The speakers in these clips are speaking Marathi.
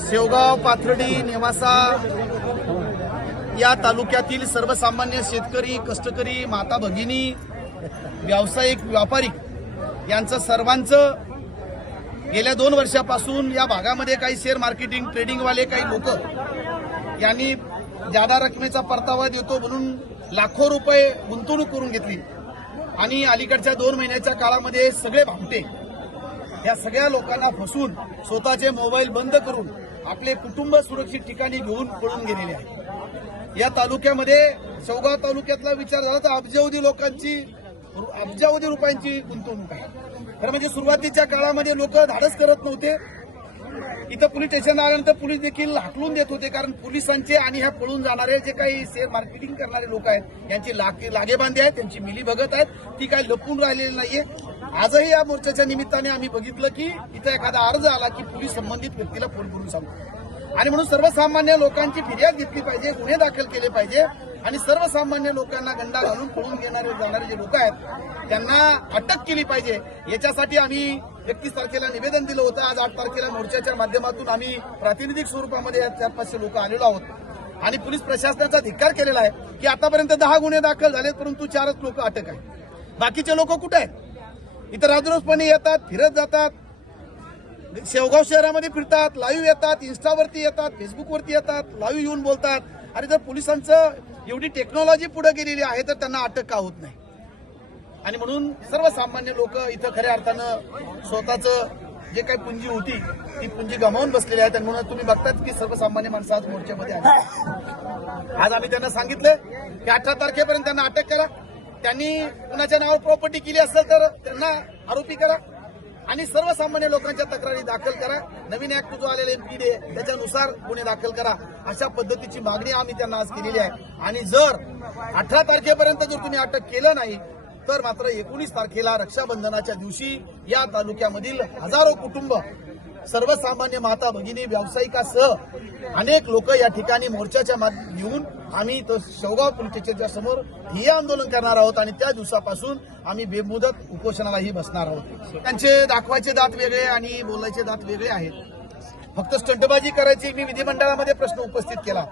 शेवगाव पाथर्डी नेवासा या तालुक्यातील सर्वसामान्य शेतकरी कष्टकरी माता भगिनी व्यावसायिक व्यापारी यांचं सर्वांचं गेल्या दोन वर्षापासून या भागामध्ये काही शेअर मार्केटिंग ट्रेडिंगवाले काही लोक यांनी जादा रकमेचा परतावा देतो म्हणून लाखो रुपये गुंतवणूक करून घेतली. आणि अलीकडच्या दोन महिन्याच्या काळामध्ये सगळे भामटे या सगळ्या लोकांना फसून स्वतःचे मोबाईल बंद करून आपले कुटुंब सुरक्षित ठिकाणी घेऊन पळून गेलेले आहे या तालुक्यामध्ये चौगाव तालुक्यातला विचार झाला तर अब्जावधी लोकांची अब्जावधी रुपयांची गुंतवणूक आहे. खरं म्हणजे सुरुवातीच्या काळामध्ये लोक धाडस करत नव्हते. इथं पोलीस स्टेशन आल्यानंतर पोलीस देखील हाकलून देत होते कारण पोलिसांचे आणि ह्या पळून जाणारे जे काही शेअर मार्केटिंग करणारे लोक आहेत यांची लागे लागेबांधे आहेत त्यांची मिली भगत आहेत ती काही लपून राहिलेली नाहीये. आजही या मोर्चाच्या निमित्ताने आम्ही बघितलं की इथं एखादा अर्ज आला की पोलीस संबंधित व्यक्तीला फोन करून सांगतो. आणि म्हणून सर्वसामान्य लोकांची फिर्याद घेतली पाहिजे गुन्हे दाखल केले पाहिजे आणि सर्वसामान्य लोकांना गंडा घालून पळून घेणारे जाणारे जे लोक आहेत त्यांना अटक केली पाहिजे. याच्यासाठी आम्ही एकतीस तारखेला निवेदन दिलं होतं. आज आठ तारखेला मोर्चाच्या माध्यमातून आम्ही प्रातिनिधिक स्वरूपामध्ये चार पाचशे लोक आलेलो आहोत. आणि पोलीस प्रशासनाचा धिक्कार केलेला आहे की आतापर्यंत दहा गुन्हे दाखल झालेत परंतु चारच लोक अटक आहेत. बाकीचे लोक कुठे आहेत? इतर राजरोसपणे येतात फिरत जातात. शेवगाव शहरामध्ये फिरतात लाईव्ह येतात इन्स्टावरती येतात फेसबुकवरती येतात लाईव्ह येऊन बोलतात. आणि जर पोलिसांचं एवढी टेक्नॉलॉजी पुढे गेलेली आहे तर त्यांना अटक का होत नाही? आणि म्हणून सर्वसामान्य लोक इथं खऱ्या अर्थानं स्वतःचं जे काही पुंजी होती ती पुंजी गमावून बसलेली आहेत त्यांना म्हणून तुम्ही बघतात की सर्वसामान्य माणसं आज मोर्चामध्ये आली आज आम्ही त्यांना सांगितलं की अठरा तारखेपर्यंत त्यांना अटक करा. त्यांनी कुणाच्या नावावर प्रॉपर्टी केली असेल तर त्यांना आरोपी करा. आणि सर्वसामान्य लोकांच्या तक्रारी दाखल करा. नवीन ऍक्ट जो आलेला एमपीडे त्याच्यानुसार गुन्हे दाखल करा. अशा पद्धतीची मागणी आम्ही त्यांना आज केलेली आहे. आणि जर अठरा तारखेपर्यंत जर तुम्ही अटक केलं नाही तर मात्र एकोणीस तारखेला रक्षाबंधनाच्या दिवशी या तालुक्यामधील हजारो कुटुंब सर्वसामान्य माता भगिनी व्यावसायिकासह अनेक लोक या ठिकाणी मोर्चाच्या माध्यमातून येऊन आम्ही तो शेवगाव पोलीस समोर ठिय्या आंदोलन करणार आहोत आणि त्या दिवसापासून आम्ही बेमुदत उपोषणालाही बसणार आहोत. त्यांचे दाखवायचे दात वेगळे आणि बोलायचे दात वेगळे आहेत. फक्त स्टंटबाजी करायची मी विधिमंडळामध्ये प्रश्न उपस्थित केला.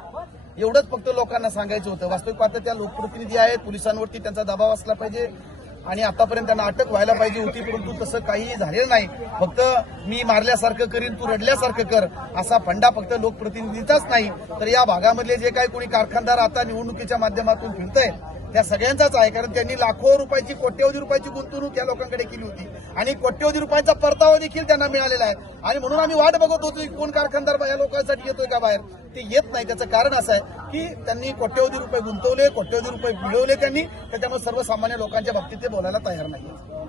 एवढंच फक्त लोकांना सांगायचं होतं. वास्तविक पात्र त्या लोकप्रतिनिधी आहेत. पोलिसांवरती त्यांचा दबाव असला पाहिजे. आणि आतापर्यंत त्यांना अटक व्हायला पाहिजे होती परंतु तसं काहीही झालेलं नाही. फक्त मी मारल्यासारखं करीन तू रडल्यासारखं कर असा फंडा फक्त लोकप्रतिनिधीचाच नाही. तर या भागामधले जे काही कोणी कारखानदार आता निवडणुकीच्या माध्यमातून फिरतंय त्या सगळ्यांचाच आहे. कारण त्यांनी लाखो रुपयाची कोट्यवधी रुपयाची गुंतवणूक या लोकांकडे केली होती. आणि कोट्यवधी रुपयांचा परतावा देखील त्यांना मिळालेला आहे. आणि म्हणून आम्ही वाट बघत होतो की कोण कारखानदार या लोकांसाठी येतोय का बाहेर. ते येत नाही. त्याचं कारण असं आहे की त्यांनी कोट्यवधी रुपये गुंतवले कोट्यवधी रुपये मिळवले त्यांनी. त्याच्यामुळे सर्वसामान्य लोकांच्या बाबतीत ते बोलायला तयार नाही